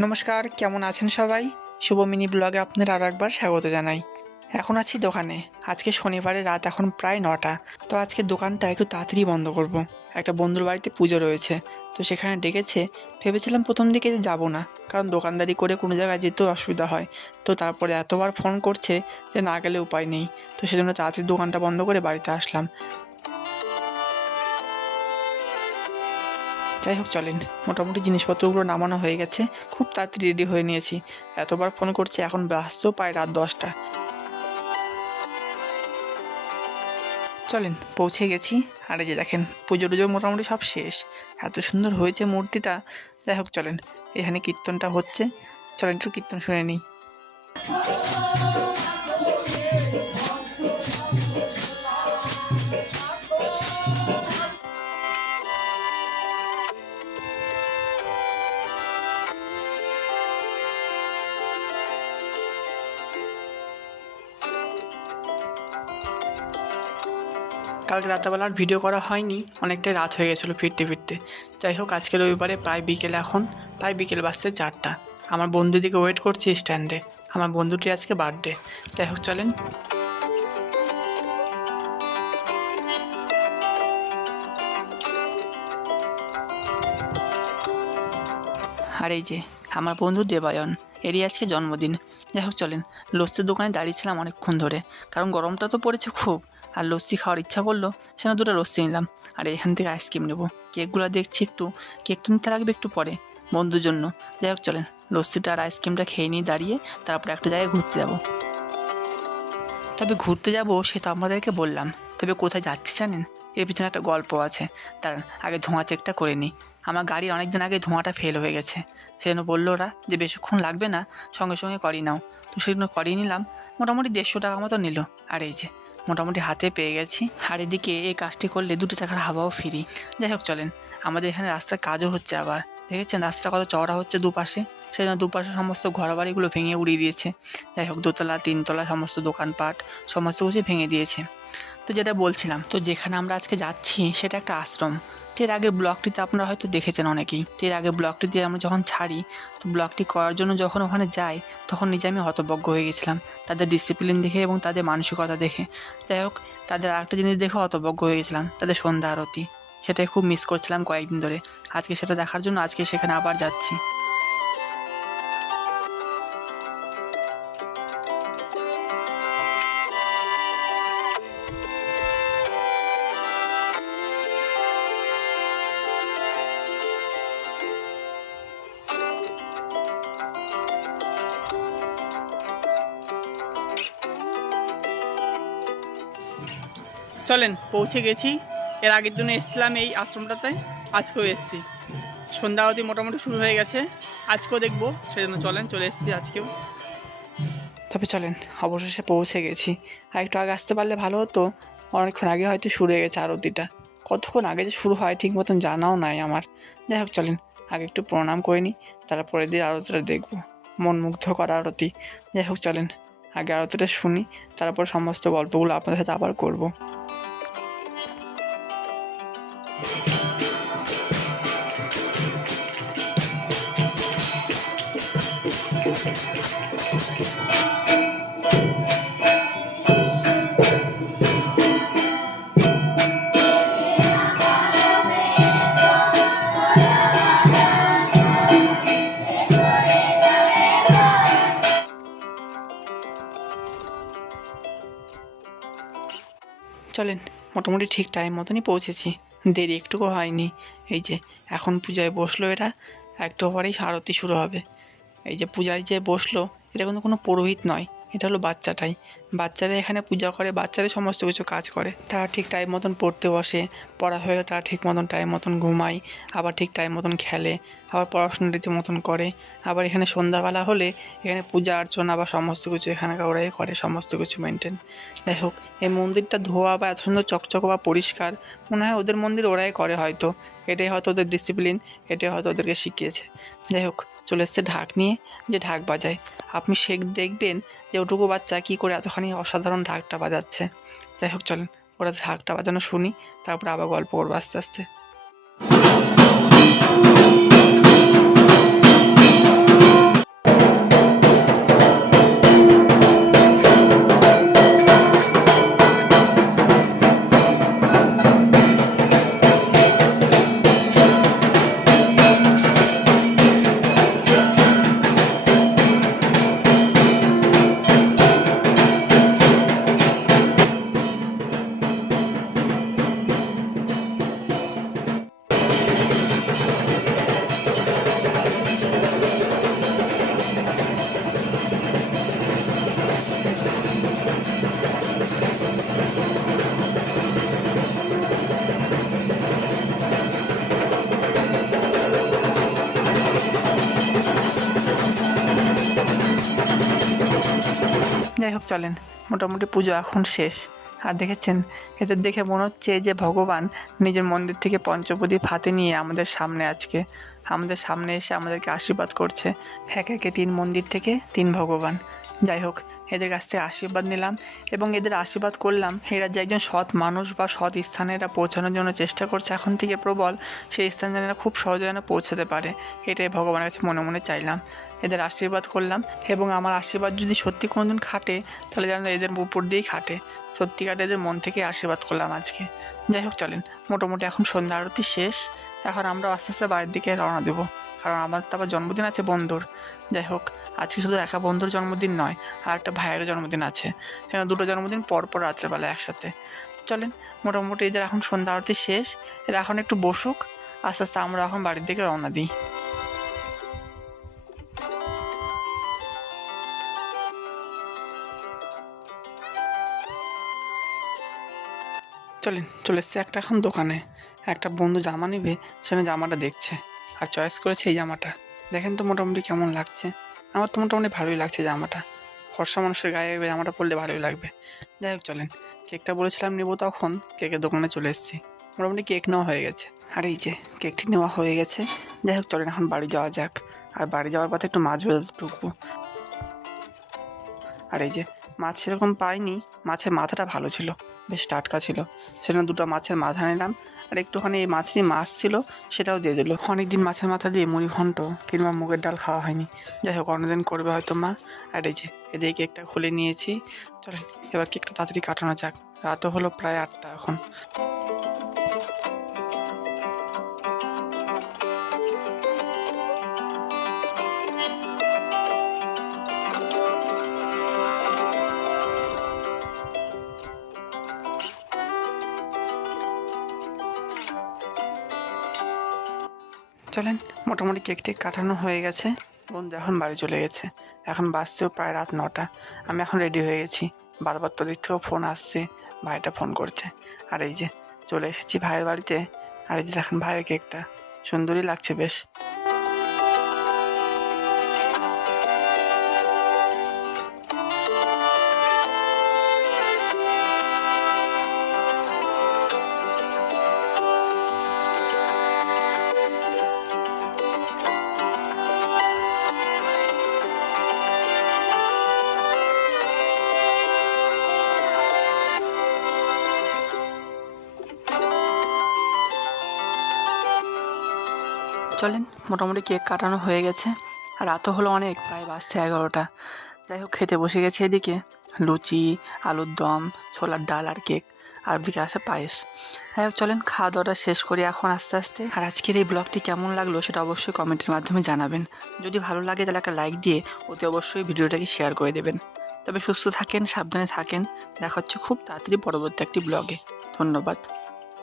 নমস্কার, কেমন আছেন সবাই? শুভ মিনি ব্লগে আপনাদের আর একবার স্বাগত জানাই। এখন আছি দোকানে। আজকে শনিবারে রাত এখন প্রায় নটা। তো আজকে দোকানটা একটু তাড়াতাড়ি বন্ধ করব। একটা বন্ধুর বাড়িতে পুজো রয়েছে। তো সেখানে ডেকেছে। ভেবেছিলাম প্রথম দিকে যে যাব না। কারণ দোকানদারি করে কোনো জায়গায় যেতেও অসুবিধা হয়। তো তারপরে এতবার ফোন করছে যে না গেলে উপায় নেই। তো সেজন্য তাড়াতাড়ি দোকানটা বন্ধ করে বাড়িতে আসলাম। যাই হোক, চলেন। মোটামুটি জিনিসপত্রগুলো নামানো হয়ে গেছে। খুব তাড়াতাড়ি রেডি হয়ে নিয়েছি। এতবার ফোন করছে, এখন বাসতেও পায় রাত দশটা। চলেন, পৌঁছে গেছি। আর যে দেখেন, পুজো টুজো মোটামুটি সব শেষ। এত সুন্দর হয়েছে মূর্তিটা। যাই হোক, চলেন, এখানে কীর্তনটা হচ্ছে। চলেন, একটু কীর্তন শুনে নিই। কালকে রাত্রেবেলা আর ভিডিও করা হয়নি। অনেকটাই রাত হয়ে গেছিল ফিরতে ফিরতে। যাই হোক, আজকে রবিবারে প্রায় বিকেল এখন। প্রায় বিকেল বাজছে চারটা। আমার বন্ধুদিকে ওয়েট করছি স্ট্যান্ডে আমার বন্ধুটি আজকে বার্থডে যাই হোক, চলেন। আর এই যে, আমার বন্ধু দেবায়ন, এরই আজকে জন্মদিন। যাই হোক, চলেন। লস্যির দোকানে দাঁড়িয়েছিলাম অনেকক্ষণ ধরে। কারণ গরমটা তো পড়েছে খুব। আর লস্যি খাওয়ার ইচ্ছা করল, সেখানে দুটো লস্যি নিলাম। আর এখান থেকে আইসক্রিম নেব। কেকগুলো দেখছি একটু, কেকটা নিতে লাগবে একটু পরে, বন্ধুর জন্য। যাই হোক, চলেন। লস্যিটা আর আইসক্রিমটা খেয়ে নিয়ে দাঁড়িয়ে তারপরে একটা জায়গায় ঘুরতে যাব। তবে ঘুরতে যাব, সে তো আপনাদেরকে বললাম। তবে কোথায় যাচ্ছি জানেন? এর পিছনে একটা গল্প আছে। তার আগে ধোঁয়া চেকটা করে নিই। আমার গাড়ি অনেকদিন আগে ধোঁয়াটা ফেল হয়ে গেছে। সেজন্য বলল ওরা যে বেশিক্ষণ লাগবে না, সঙ্গে সঙ্গে করিয়ে নাও। তো সেজন্য করিয়ে নিলাম। মোটামুটি দেড়শো টাকা মতো নিল। আর এই যে মোটামুটি হাতে পেয়ে গেছি। আর এদিকে এই কাজটি করলে দুটো চাকার হাওয়াও ফ্রি। যাই হোক, চলেন। আমাদের এখানে রাস্তার কাজও হচ্ছে আবার। দেখেছেন? রাস্তা কত চওড়া হচ্ছে দুপাশে। সেই জন্য দুপাশে সমস্ত ঘরবাড়িগুলো ভেঙে উড়িয়ে দিয়েছে। যাই হোক, দোতলা, তিনতলা, সমস্ত দোকানপাট, সমস্ত কিছু ভেঙে দিয়েছে। তো যেটা বলছিলাম, তো যেখানে আমরা আজকে যাচ্ছি সেটা একটা আশ্রম। এর আগে ব্লগটিতে আপনারা হয়তো দেখেছেন অনেকেই। তো এর আগে ব্লগটি দিয়ে আমরা যখন ছাড়ি, তো ব্লগটি করার জন্য যখন ওখানে যাই, তখন নিজে আমি হতভজ্ঞ হয়ে গেছিলাম তাদের ডিসিপ্লিন দেখে এবং তাদের মানসিকতা দেখে। যাই হোক, তাদের আরেকটা জিনিস দেখে হতভজ্ঞ হয়ে গেছিলাম, তাদের সন্ধ্যা আরতি। সেটাই খুব মিস করছিলাম কয়েকদিন ধরে। আজকে সেটা দেখার জন্য আজকে সেখানে আবার যাচ্ছি। চলেন, পৌঁছে গেছি। এর আগের দিনে এসেছিলাম এই আশ্রমটাতে, আজকেও এসেছি। সন্ধ্যা অবধি মোটামুটি শুরু হয়ে গেছে, আজকেও দেখব, সেজন্য চলেন, চলে এসেছি আজকেও। তবে চলেন, অবশেষে পৌঁছে গেছি। আর একটু আগে আসতে পারলে ভালো হতো, অনেকক্ষণ আগে হয়তো শুরু হয়ে গেছে আরতিটা। কতক্ষণ আগে যে শুরু হয় ঠিক মতন জানাও নাই আমার। যাই হোক, চলেন, আগে একটু প্রণাম করে নিই তারপরে দিয়ে আরতিটা দেখব মন মুগ্ধ করা আরতি। যাই হোক, চলেন আগে আরতিটা শুনি তারপর সমস্ত গল্পগুলো আপনাদের সাথে আবার করব। চলেন, মোটামুটি ঠিক টাইম মতনই পৌঁছেছি। দেরি একটুকু হয়নি। এই যে, এখন পূজায় বসল এটা একটু পরেই আরতি শুরু হবে। এই যে, পূজায় যে বসল, এটা কিন্তু কোনো পুরোহিত নয়। এটা হলো বাচ্চাটাই। বাচ্চারা এখানে পূজা করে বাচ্চারা সমস্ত কিছু কাজ করে। তারা ঠিক টাইম মতন পড়তে বসে, পড়া হয়ে তারা ঠিক মতন টাইম মতন ঘুমায়, আবার ঠিক টাইম মতন খেলে, আবার পড়াশোনা রীতি মতন করে, আবার এখানে সন্ধ্যাবেলা হলে এখানে পূজা অর্চনা বা সমস্ত কিছু এখানে ওরাই করে, সমস্ত কিছু মেনটেন যাই হোক, এই মন্দিরটা ধোয়া বা এত সুন্দর চকচক বা পরিষ্কার, মনে হয় ওদের মন্দির ওরাই করে হয়তো। এটাই হয়তো ওদের ডিসিপ্লিন এটাই হয়তো ওদেরকে শিখিয়েছে। যাই হোক, চলে এসছে ঢাক নিয়ে, যে ঢাক বাজায়। আপনি সে দেখবেন যে ওটুকু বাচ্চা কী করে এতখানি অসাধারণ ঢাকটা বাজাচ্ছে। যাই হোক, চলেন, ওরা ঢাকটা বাজানো শুনি, তারপর আবার গল্প করব আস্তে আস্তে। যাই হোক, চলেন। মোটামুটি পুজো এখন শেষ। আর দেখেছেন এতে দেখে মনে হচ্ছে যে ভগবান নিজের মন্দির থেকে পঞ্চপ্রদীপ হাতে নিয়ে আমাদের সামনে আজকে, আমাদের সামনে এসে আমাদেরকে আশীর্বাদ করছে। এক একে তিন মন্দির থেকে তিন ভগবান। যাই হোক এদের কাছ থেকে আশীর্বাদ নিলাম এবং এদের আশীর্বাদ করলাম। এরা যে একজন সৎ মানুষ বা সৎ স্থানে এরা পৌঁছানোর জন্য চেষ্টা করছে। এখন থেকে প্রবল সেই স্থান যেন খুব সহজে যেন পৌঁছাতে পারে। এটাই ভগবানের কাছে মনে মনে চাইলাম। এদের আশীর্বাদ করলাম এবং আমার আশীর্বাদ যদি সত্যি কোনোদিন খাটে, তাহলে যেন এদের উপর দিয়েই খাটে। সত্যিকার এদের মন থেকে আশীর্বাদ করলাম আজকে। যাই হোক, চলেন। মোটামুটি এখন সন্ধ্যা আরতি শেষ। এখন আমরা আস্তে আস্তে বাড়ির দিকে রওনা দেবো। কারণ আমার তো আবার জন্মদিন আছে বন্ধুর। যাই হোক, আজকে শুধু একা বন্ধুর জন্মদিন নয়, আর একটা ভাইয়েরও জন্মদিন আছে। হ্যাঁ দুটো জন্মদিন পর পর রাত্রেবেলা একসাথে। চলেন, মোটামুটি এদের এখন সন্ধ্যা আরতি শেষ, এরা এখন একটু বসুক, আস্তে আস্তে আমরা এখন বাড়ির দিকে রওনা দিই। চলেন, চলে এসছে একটা এখন দোকানে। একটা বন্ধু জামা নিবে, সেখানে জামাটা দেখছে। আর চয়েস করেছে এই জামাটা। দেখেন তো মোটামুটি কেমন লাগছে। আমার তো মোটামুটি ভালোই লাগছে জামাটা। ফর্সা মানুষের গায়ে জামাটা পরলে ভালোই লাগবে। যাই হোক, চলেন। কেকটা বলেছিলাম নেব তখন, কেকের দোকানে চলে এসেছি। মোটামুটি কেক নেওয়া হয়ে গেছে। আর এই যে, কেকটি নেওয়া হয়ে গেছে। যাই হোক, চলেন এখন বাড়ি যাওয়া যাক। আর বাড়ি যাওয়ার পথে একটু মাছ ভেজা ঢুকবো। আর এই যে, মাছ সেরকম পাইনি। মাছের মাথাটা ভালো ছিল। বেশ টাটকা ছিল। সেখানে দুটো মাছের মাথা নিলাম। আর একটুখানি এই মাছ নিয়ে মাছ ছিল, সেটাও দিয়ে দিল। অনেকদিন মাছের মাথা দিয়ে মুড়ি ঘন্ট কিংবা মুগের ডাল খাওয়া হয়নি। যাই হোক, অন্যদিন করবে হয়তো মা। আর এই যে, এদিকে কেকটা খুলে নিয়েছি। চলেন, এবার কেকটা তাড়াতাড়ি কাটানো যাক। রাতও হলো প্রায় আটটা এখন। চলেন, মোটামুটি কেক টেক কাটানো হয়ে গেছে। বন্ধু এখন বাড়ি চলে গেছে। এখন বাসছেও প্রায় রাত নটা। আমি এখন রেডি হয়ে গেছি। বারবার তোদের দিক থেকেও ফোন আসছে। ভাইটা ফোন করছে। আর এই যে চলে এসেছি ভাইয়ের বাড়িতে। আর এই যে এখন ভাইয়ের কেকটা। সুন্দরই লাগছে বেশ। চলেন, মোটামুটি কেক কাটানো হয়ে গেছে। রাতও হলো অনেক, প্রায় বাজছে এগারোটা। যাই হোক, খেতে বসে গেছে এদিকে। লুচি, আলুর দম, ছোলার ডাল আর কেক, আর ওদিকে আসে পায়েস। যাই হোক, চলেন, খাওয়া দাওয়াটা শেষ করি এখন আস্তে আস্তে। আর আজকের এই ব্লগটি কেমন লাগল সেটা অবশ্যই কমেন্টের মাধ্যমে জানাবেন। যদি ভালো লাগে তাহলে একটা লাইক দিয়ে অতি অবশ্যই ভিডিওটাকে শেয়ার করে দেবেন। তবে সুস্থ থাকেন, সাবধানে থাকেন। দেখা হচ্ছে খুব তাড়াতাড়ি পরবর্তী একটি ব্লগে। ধন্যবাদ।